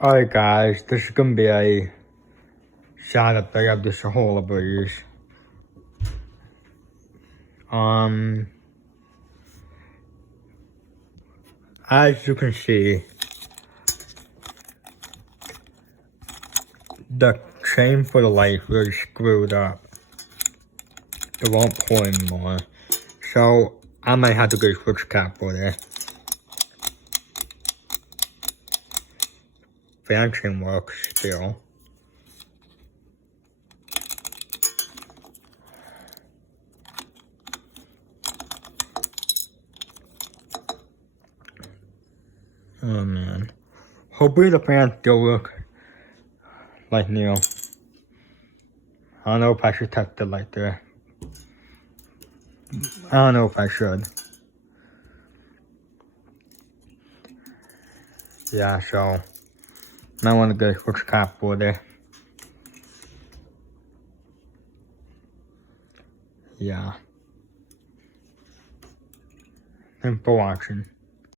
Alright guys, this is gonna be a shot up there of this Ahola breeze. As you can see, the chain for the light really screwed up. It won't pull anymore. So I might have to get a switch cap for it. Fan chain works still. Oh man. Hopefully the fans still look like new. I don't know if I should test it like that. I don't know if I should. Yeah, so I want to get a switch cap for it. Yeah. Thanks for watching.